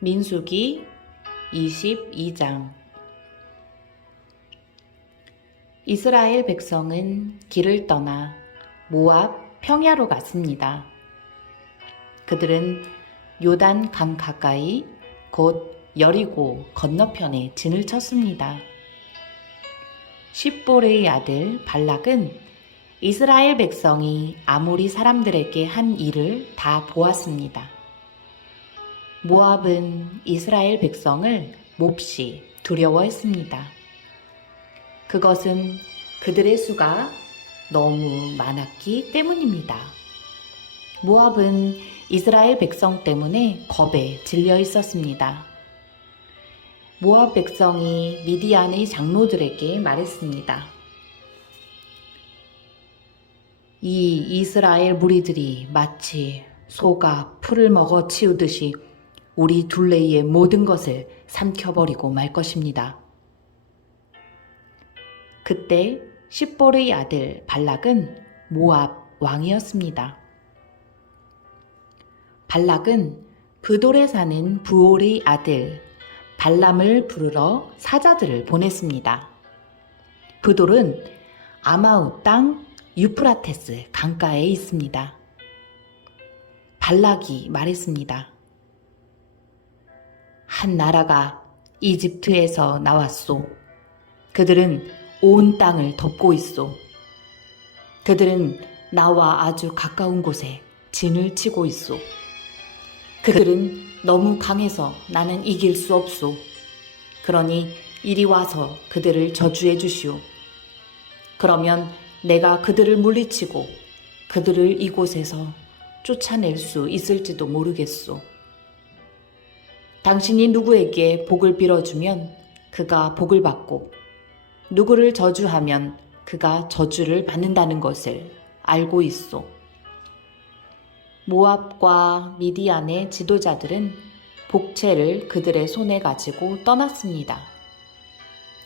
민수기 22장. 이스라엘 백성은 길을 떠나 모압 평야로 갔습니다. 그들은 요단 강 가까이 곧 여리고 건너편에 진을 쳤습니다. 십볼의 아들 발락은 이스라엘 백성이 아모리 사람들에게 한 일을 다 보았습니다. 모압은 이스라엘 백성을 몹시 두려워했습니다. 그것은 그들의 수가 너무 많았기 때문입니다. 모압은 이스라엘 백성 때문에 겁에 질려 있었습니다. 모압 백성이 미디안의 장로들에게 말했습니다. 이 이스라엘 무리들이 마치 소가 풀을 먹어 치우듯이 우리 둘레의 모든 것을 삼켜버리고 말 것입니다. 그때 십볼의 아들 발락은 모압 왕이었습니다. 발락은 브돌에 사는 부올의 아들 발람을 부르러 사자들을 보냈습니다. 브돌은 아마우 땅 유프라테스 강가에 있습니다. 발락이 말했습니다. 한 나라가 이집트에서 나왔소. 그들은 온 땅을 덮고 있소. 그들은 나와 아주 가까운 곳에 진을 치고 있소. 그들은 너무 강해서 나는 이길 수 없소. 그러니 이리 와서 그들을 저주해 주시오. 그러면 내가 그들을 물리치고 그들을 이곳에서 쫓아낼 수 있을지도 모르겠소. 당신이 누구에게 복을 빌어주면 그가 복을 받고 누구를 저주하면 그가 저주를 받는다는 것을 알고 있소. 모압과 미디안의 지도자들은 복채를 그들의 손에 가지고 떠났습니다.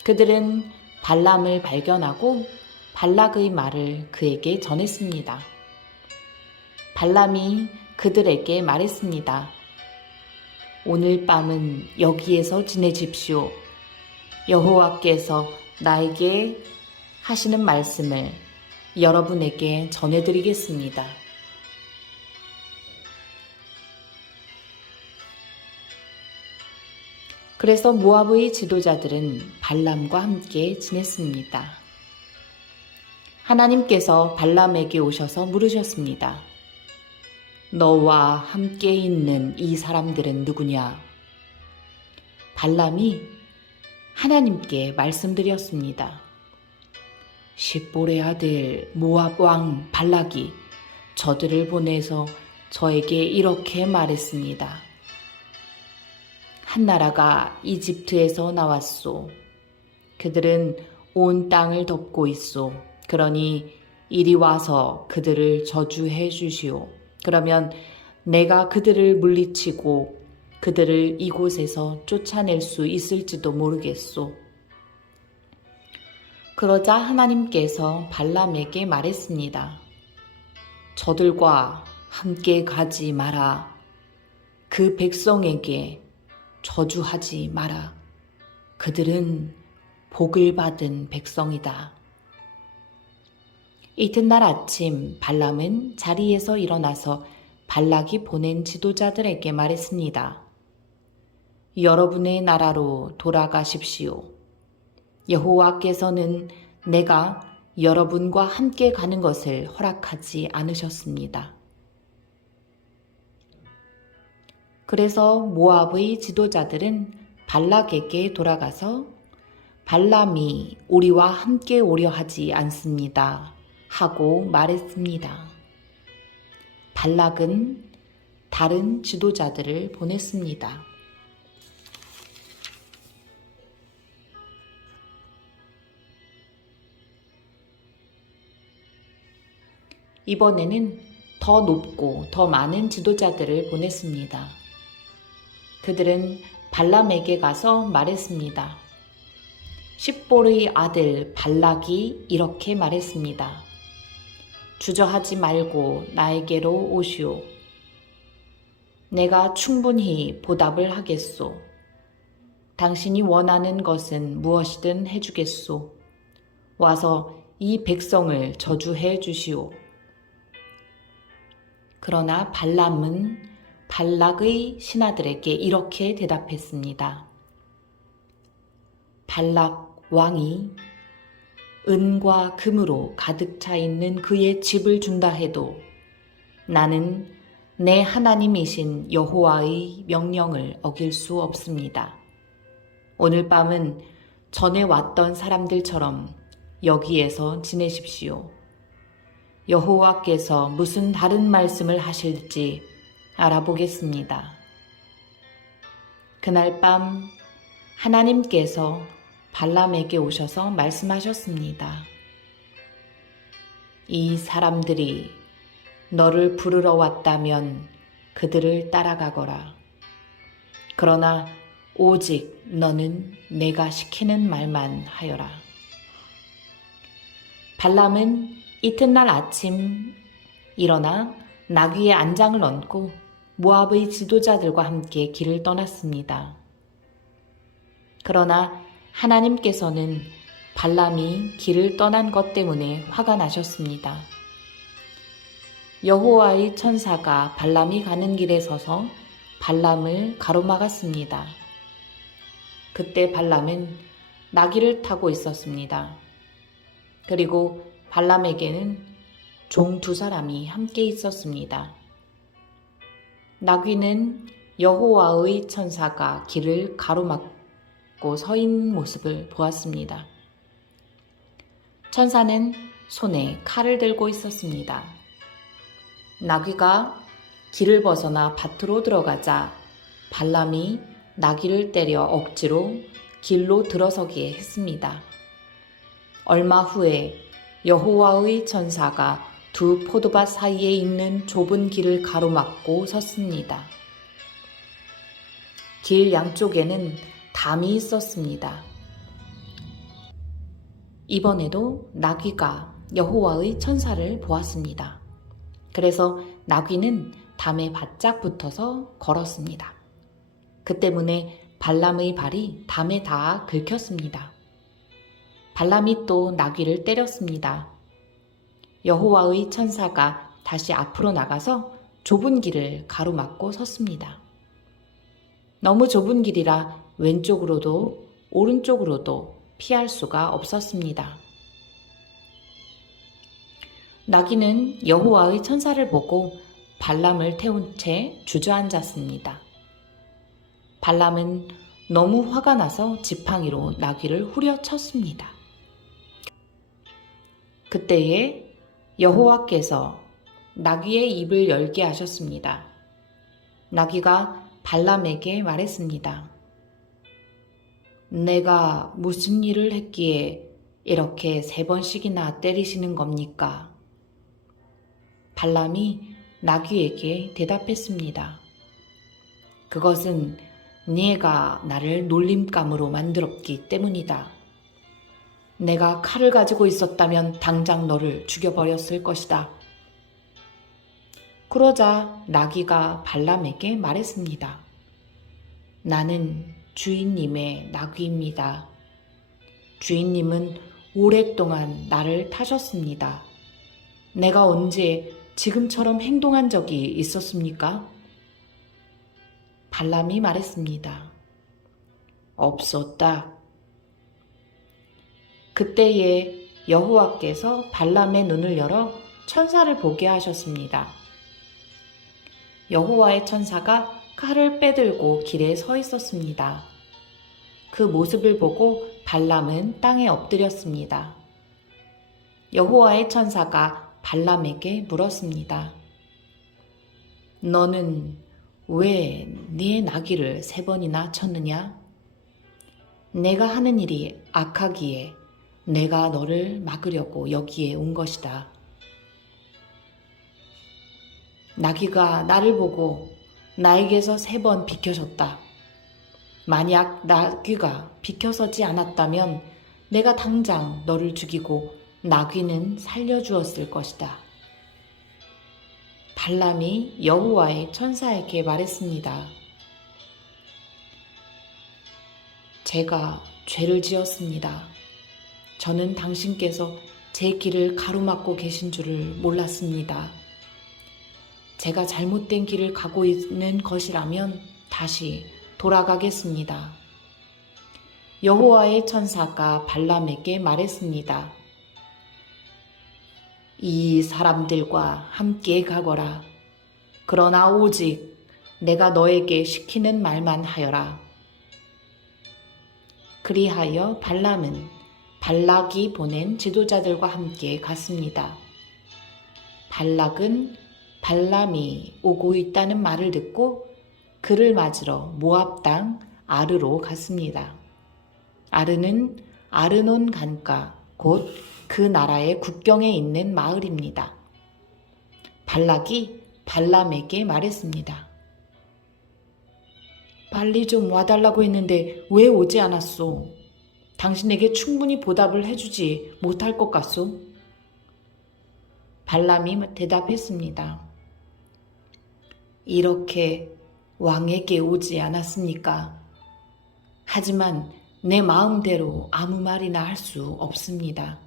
그들은 발람을 발견하고 발락의 말을 그에게 전했습니다. 발람이 그들에게 말했습니다. 오늘 밤은 여기에서 지내십시오. 여호와께서 나에게 하시는 말씀을 여러분에게 전해드리겠습니다. 그래서 모압의 지도자들은 발람과 함께 지냈습니다. 하나님께서 발람에게 오셔서 물으셨습니다. 너와 함께 있는 이 사람들은 누구냐? 발람이 하나님께 말씀드렸습니다. 십볼의 아들 모압 왕 발락이 저들을 보내서 저에게 이렇게 말했습니다. 한 나라가 이집트에서 나왔소. 그들은 온 땅을 덮고 있소. 그러니 이리 와서 그들을 저주해 주시오. 그러면 내가 그들을 물리치고 그들을 이곳에서 쫓아낼 수 있을지도 모르겠소. 그러자 하나님께서 발람에게 말했습니다. 저들과 함께 가지 마라. 그 백성에게 저주하지 마라. 그들은 복을 받은 백성이다. 이튿날 아침 발람은 자리에서 일어나서 발락이 보낸 지도자들에게 말했습니다. 여러분의 나라로 돌아가십시오. 여호와께서는 내가 여러분과 함께 가는 것을 허락하지 않으셨습니다. 그래서 모압의 지도자들은 발락에게 돌아가서 발람이 우리와 함께 오려 하지 않습니다. 하고 말했습니다. 발락은 다른 지도자들을 보냈습니다. 이번에는 더 높고 더 많은 지도자들을 보냈습니다. 그들은 발람에게 가서 말했습니다. 십볼의 아들 발락이 이렇게 말했습니다. 주저하지 말고 나에게로 오시오. 내가 충분히 보답을 하겠소. 당신이 원하는 것은 무엇이든 해주겠소. 와서 이 백성을 저주해 주시오. 그러나 발람은 발락의 신하들에게 이렇게 대답했습니다. 발락 왕이 은과 금으로 가득 차 있는 그의 집을 준다 해도 나는 내 하나님이신 여호와의 명령을 어길 수 없습니다. 오늘 밤은 전에 왔던 사람들처럼 여기에서 지내십시오. 여호와께서 무슨 다른 말씀을 하실지 알아보겠습니다. 그날 밤 하나님께서 발람에게 오셔서 말씀하셨습니다. 이 사람들이 너를 부르러 왔다면 그들을 따라가거라. 그러나 오직 너는 내가 시키는 말만 하여라. 발람은 이튿날 아침 일어나 나귀의 안장을 얹고 모압의 지도자들과 함께 길을 떠났습니다. 그러나 하나님께서는 발람이 길을 떠난 것 때문에 화가 나셨습니다. 여호와의 천사가 발람이 가는 길에 서서 발람을 가로막았습니다. 그때 발람은 나귀를 타고 있었습니다. 그리고 발람에게는 종 2사람이 함께 있었습니다. 나귀는 여호와의 천사가 길을 가로막고 서 있는 모습을 보았습니다. 천사는 손에 칼을 들고 있었습니다. 나귀가 길을 벗어나 밭으로 들어가자 발람이 나귀를 때려 억지로 길로 들어서게 했습니다. 얼마 후에 여호와의 천사가 2 포도밭 사이에 있는 좁은 길을 가로막고 섰습니다. 길 양쪽에는 담이 있었습니다. 이번에도 나귀가 여호와의 천사를 보았습니다. 그래서 나귀는 담에 바짝 붙어서 걸었습니다. 그 때문에 발람의 발이 담에 닿아 긁혔습니다. 발람이 또 나귀를 때렸습니다. 여호와의 천사가 다시 앞으로 나가서 좁은 길을 가로막고 섰습니다. 너무 좁은 길이라 왼쪽으로도 오른쪽으로도 피할 수가 없었습니다. 나귀는 여호와의 천사를 보고 발람을 태운 채 주저앉았습니다. 발람은 너무 화가 나서 지팡이로 나귀를 후려쳤습니다. 그때에 여호와께서 나귀의 입을 열게 하셨습니다. 나귀가 발람에게 말했습니다. 내가 무슨 일을 했기에 이렇게 3번씩이나 때리시는 겁니까? 발람이 나귀에게 대답했습니다. 그것은 네가 나를 놀림감으로 만들었기 때문이다. 내가 칼을 가지고 있었다면 당장 너를 죽여버렸을 것이다. 그러자 나귀가 발람에게 말했습니다. 나는 주인님의 나귀입니다. 주인님은 오랫동안 나를 타셨습니다. 내가 언제 지금처럼 행동한 적이 있었습니까? 발람이 말했습니다. 없었다. 그때에 여호와께서 발람의 눈을 열어 천사를 보게 하셨습니다. 여호와의 천사가 칼을 빼들고 길에 서 있었습니다. 그 모습을 보고 발람은 땅에 엎드렸습니다. 여호와의 천사가 발람에게 물었습니다. 너는 왜 네 나귀를 3번이나 쳤느냐? 내가 하는 일이 악하기에 내가 너를 막으려고 여기에 온 것이다. 나귀가 나를 보고 나에게서 3번 비켜섰다. 만약 나귀가 비켜서지 않았다면 내가 당장 너를 죽이고 나귀는 살려주었을 것이다. 발람이 여호와의 천사에게 말했습니다. 제가 죄를 지었습니다. 저는 당신께서 제 길을 가로막고 계신 줄을 몰랐습니다. 제가 잘못된 길을 가고 있는 것이라면 다시 돌아가겠습니다. 여호와의 천사가 발람에게 말했습니다. 이 사람들과 함께 가거라. 그러나 오직 내가 너에게 시키는 말만 하여라. 그리하여 발람은 발락이 보낸 지도자들과 함께 갔습니다. 발락은 발람이 오고 있다는 말을 듣고 그를 맞으러 모압 땅 아르로 갔습니다. 아르는 아르논 강가 곧 그 나라의 국경에 있는 마을입니다. 발락이 발람에게 말했습니다. 빨리 좀 와달라고 했는데 왜 오지 않았소? 당신에게 충분히 보답을 해주지 못할 것 같소? 발람이 대답했습니다. 이렇게 왕에게 오지 않았습니까? 하지만 내 마음대로 아무 말이나 할 수 없습니다.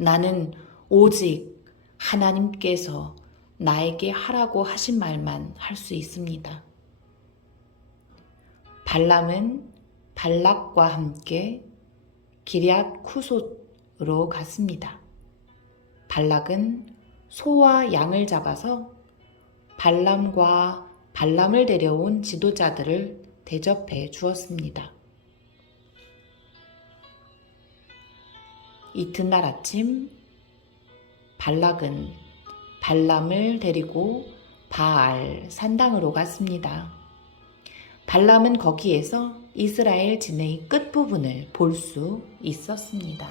나는 오직 하나님께서 나에게 하라고 하신 말만 할 수 있습니다. 발람은 발락과 함께 기럇 쿠솥으로 갔습니다. 발락은 소와 양을 잡아서 발람과 발람을 데려온 지도자들을 대접해 주었습니다. 이튿날 아침 발락은 발람을 데리고 바알 산당으로 갔습니다. 발람은 거기에서 이스라엘 진의 끝부분을 볼 수 있었습니다.